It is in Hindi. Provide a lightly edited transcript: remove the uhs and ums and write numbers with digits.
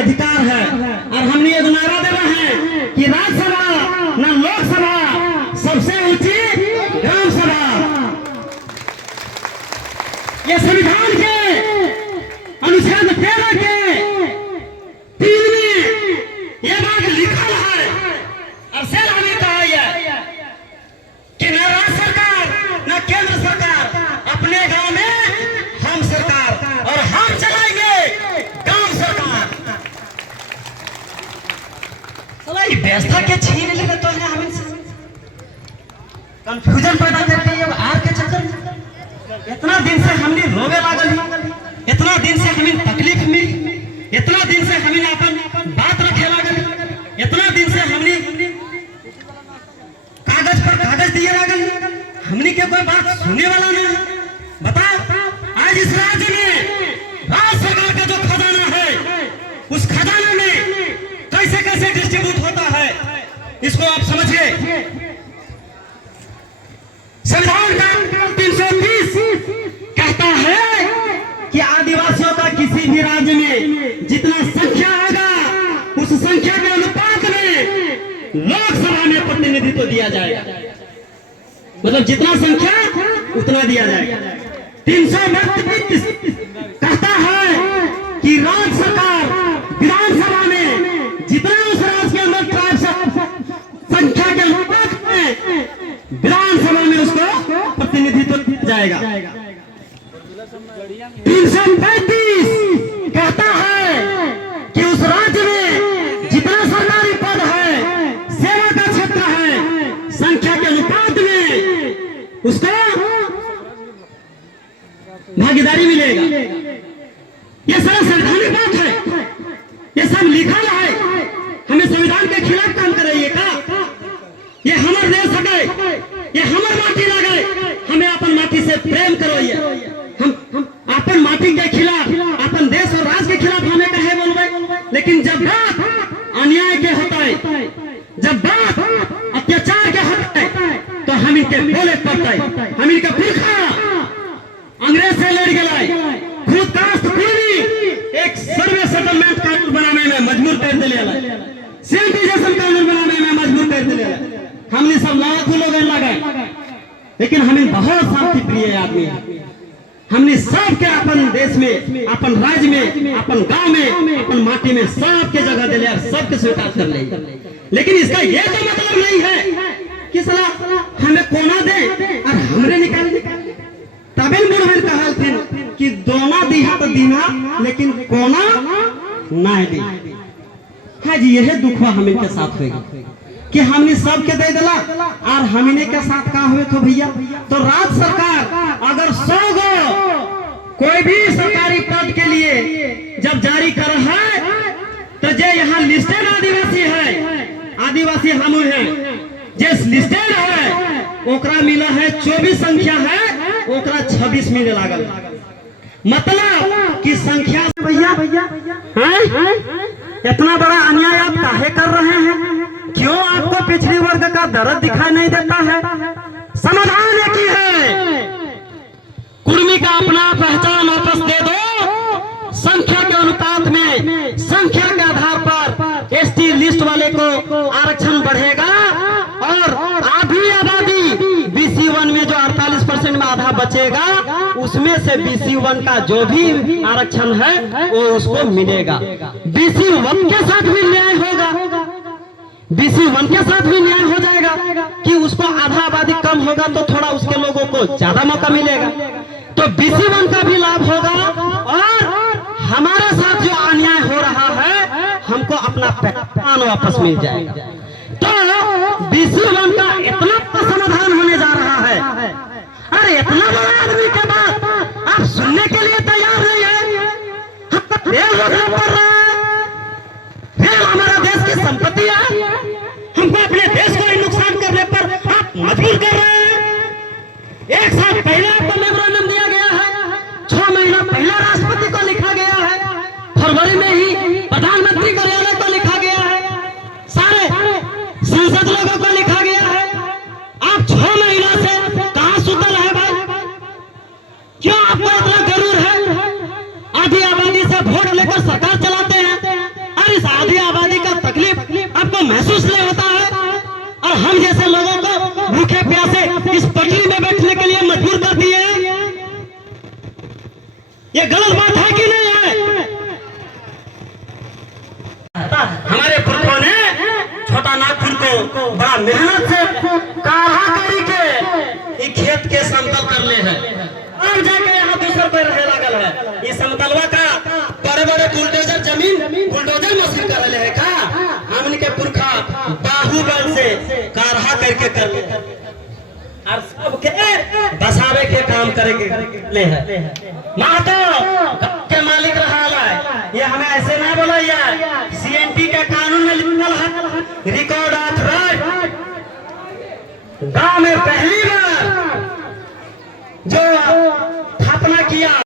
अधिकार है। और हमने ये नारा दे रहे हैं कि राज्यसभा न लोकसभा, सबसे ऊंची ग्राम सभा। ये संविधान के अनुच्छेद 13 के 3 में ये बात लिखा है। और से हमें कहा है कि न राज्य सरकार न केंद्र सरकार, अपने गांव में हम सरकार और हम चलाएंगे गांव सरकार। ये व्यवस्था के छीन लेते तो है, हमें कंफ्यूजन पैदा करके ये आर के चक्कर में इतना दिन से हमने रोवे लागल, इतना दिन से हमें तकलीफ मिली, इतना दिन से हमें अपन बात रखे लागल, इतना दिन से हमने कागज पर कागज दिए लागल, हमने के कोई बात सुनने वाला नहीं। बताओ आज इस राज्य में राज्य सरकार का जो खजाना है, उस खजाने में कैसे कैसे डिस्ट्रीब्यूट होता है, इसको आप समझिए। संविधान का 330 कहता है कि आदिवासियों का किसी भी राज्य में जितना संख्या होगा, उस संख्या के अनुपात में लोकसभा में प्रतिनिधित्व दिया जाएगा। मतलब जितना संख्या उतना दिया जाएगा। 332 कहता है कि राज्य सरकार विधानसभा में जितना उस राज्य के अंदर संख्या के अनुपात में विधानसभा में उसको प्रतिनिधित्व दिया जाएगा। 335 कहता है कि उस राज्य में जितना सरकारी पद है, सेवा का क्षेत्र है, संख्या के अनुपात में उसको भागीदारी मिलेगा। ये सारा संवैधानिक बात है, ये सब लिखा है। हमें संविधान के खिलाफ काम कर रही है का? ये हमारे देश है, ये हमारे माटी लगे, हमें अपन माटी से प्रेम करो। ये हम अपन माटी के खिलाफ, अपन देश और राज्य के खिलाफ हमें कहे बोलबे। लेकिन जब बात अन्याय के होता है, जब बात अत्याचार के होता है, तो हम इनके बोले पड़ता है। हम इनके पुरखा अंग्रेज से लड़ गए, खुद कास्ट कुर्मी एक सर्वे सेटलमेंट कानून बनाने में मजबूर कर दिले, सेंटिजेशन कानून बनाने में मजबूर कर दिले। हमने सब लाखों लोग लगे, लेकिन हमें बहुत शांति प्रिय आदमी है। हमने सबके अपन देश में, अपन राज्य में, अपन गांव में, अपन माटी में सबके जगह दिले और सबके स्वीकार कर ले। लेकिन इसका यह तो मतलब नहीं है कि साला हमें कोना दे और हमरे निकाल दे। तबे मुरहन कहा कि दोना दिहा तो दीना, लेकिन कोना ना दी। हाँ जी, यह दुख हमें के साथ होगा कि हमने सबके दे दिला और हमने के साथ का हुए तो भैया। तो राज्य सरकार अगर 100 गो कोई भी सरकारी पद के लिए जब जारी कर है, तो जे यहाँ लिस्टेड आदिवासी है, आदिवासी हम हैं, जे लिस्टेड है ओकरा मिला है 24 संख्या है, ओकरा 26 मिले लागल। मतलब कि संख्या भैया इतना बड़ा अन्याय आप काहे कर रहे हैं? क्यों आपको पिछड़ी वर्ग का दर्द दिखाई नहीं देता है? समाधान एक ही है, कुर्मी का अपना पहचान वापस दे दो। संख्या के अनुपात में, संख्या के आधार पर एसटी लिस्ट वाले को आरक्षण बढ़ेगा और आधी आबादी बीसी 1 में जो 48% में आधा बचेगा, उसमें से बीसी 1 का जो भी आरक्षण है वो उसको मिलेगा। बीसी 1 के साथ भी न्याय होगा, बीसी 1 के साथ भी न्याय हो जाएगा कि उसको आधा आबादी कम होगा तो थोड़ा उसके लोगों को ज्यादा मौका मिलेगा। तो बीसी 1 का भी लाभ होगा और हमारे साथ जो अन्याय हो रहा है हमको अपना पहचान वापस मिल जाएगा। तो बीसी 1 का इतना समाधान होने जा रहा है। अरे इतना बड़ा आदमी के बाद आप सुनने के लिए तैयार नहीं है? हम रेल रोकना पड़ रहा है, रेल हमारा देश की संपत्ति है, हमको अपने देश को नुकसान करने पर आप मजबूर कर रहे हैं। एक साल पहले आपको मेमोरेंडम दिया गया है, 6 महीना पहले राष्ट्रपति को लिखा गया है, फरवरी में ही प्रधानमंत्री कार्यालय को लिखा गया है, सारे संसद लोगों को लिखा गया है। आप 6 महीना से कहां सुतल है भाई? क्यों आपको इतना गरूर है? आधी आबादी से वोट लेकर सरकार चलाते हैं, ये गलत बात है कि नहीं है? हमारे पुरखों ने छोटा नागपुर को बड़ा मेहनत से काढ़ा करके ये खेत के समतल कर ले है और जाके यहाँ दूसर पर रहे लागल है। ये समतलवा का बड़े बड़े बुलडोजर जमीन बुलडोजर मशीन कर रहे है का हमन के पुरखा बाहुबल से काढ़ा करके कर ले और सबके बसावे के काम करेंगे ले है। महतो के मालिक रहा है, ये हमें ऐसे ना बोला यार। सीएनटी के कानून में लिखल है रिकॉर्ड ऑफ राइट। गांव में पहली